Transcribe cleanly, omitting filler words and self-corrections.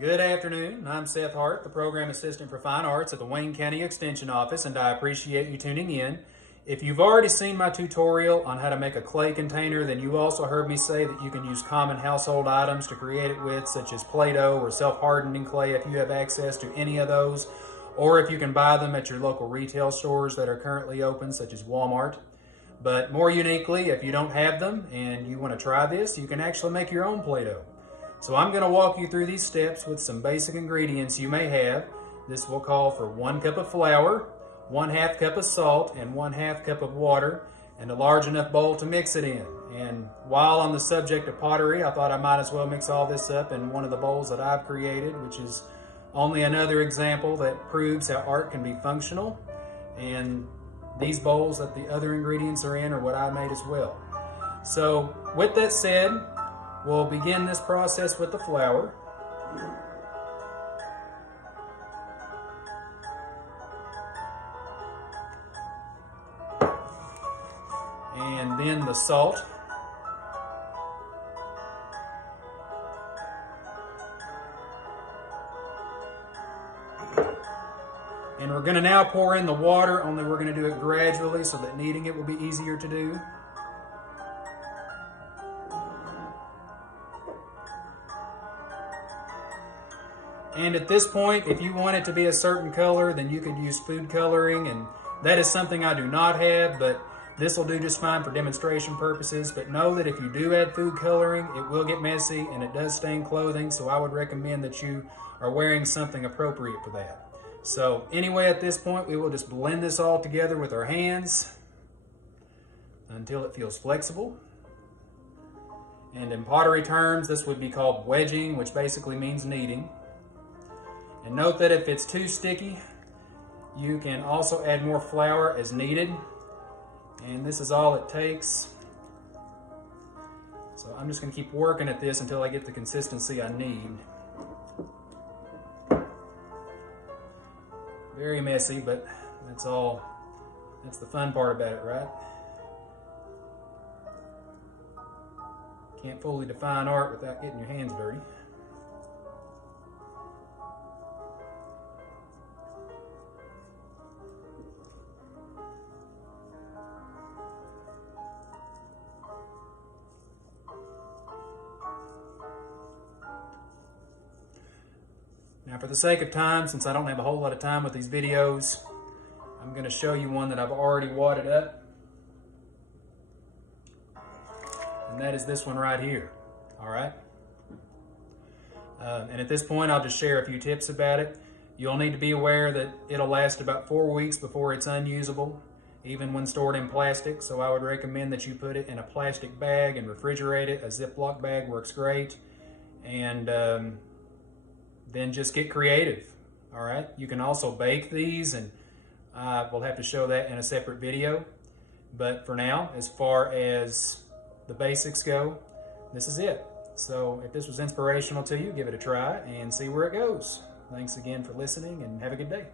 Good afternoon. I'm Seth Hart, the Program Assistant for Fine Arts at the Wayne County Extension Office, and I appreciate you tuning in. If you've already seen my tutorial on how to make a clay container, then you also heard me say that you can use common household items to create it with, such as Play-Doh or self-hardening clay if you have access to any of those, or if you can buy them at your local retail stores that are currently open, such as Walmart. But more uniquely, if you don't have them and you want to try this, you can actually make your own Play-Doh. So I'm going to walk you through these steps with some basic ingredients you may have. This will call for 1 cup of flour, 1/2 cup of salt, and 1/2 cup of water, and a large enough bowl to mix it in. And while on the subject of pottery, I thought I might as well mix all this up in one of the bowls that I've created, which is only another example that proves how art can be functional. And these bowls that the other ingredients are in are what I made as well. So with that said, we'll begin this process with the flour. And then the salt. And we're going to now pour in the water, only we're going to do it gradually so that kneading it will be easier to do. And at this point, if you want it to be a certain color, then you could use food coloring, and that is something I do not have, but this will do just fine for demonstration purposes. But know that if you do add food coloring, it will get messy and it does stain clothing, so I would recommend that you are wearing something appropriate for that. So anyway, at this point, we will just blend this all together with our hands until it feels flexible. And in pottery terms, this would be called wedging, which basically means kneading. And note that if it's too sticky, you can also add more flour as needed. And this is all it takes. So I'm just going to keep working at this until I get the consistency I need. Very messy, but that's the fun part about it, right? Can't fully define art without getting your hands dirty. Now, for the sake of time, since I don't have a whole lot of time with these videos, I'm going to show you one that I've already wadded up. And that is this one right here. All right? And at this point, I'll just share a few tips about it. You'll need to be aware that it'll last about 4 weeks before it's unusable, even when stored in plastic. So I would recommend that you put it in a plastic bag and refrigerate it. A Ziploc bag works great. And then just get creative. All right, you can also bake these, and we'll have to show that in a separate video. But for now, as far as the basics go, this is it. So if this was inspirational to you, give it a try and see where it goes. Thanks again for listening, and have a good day.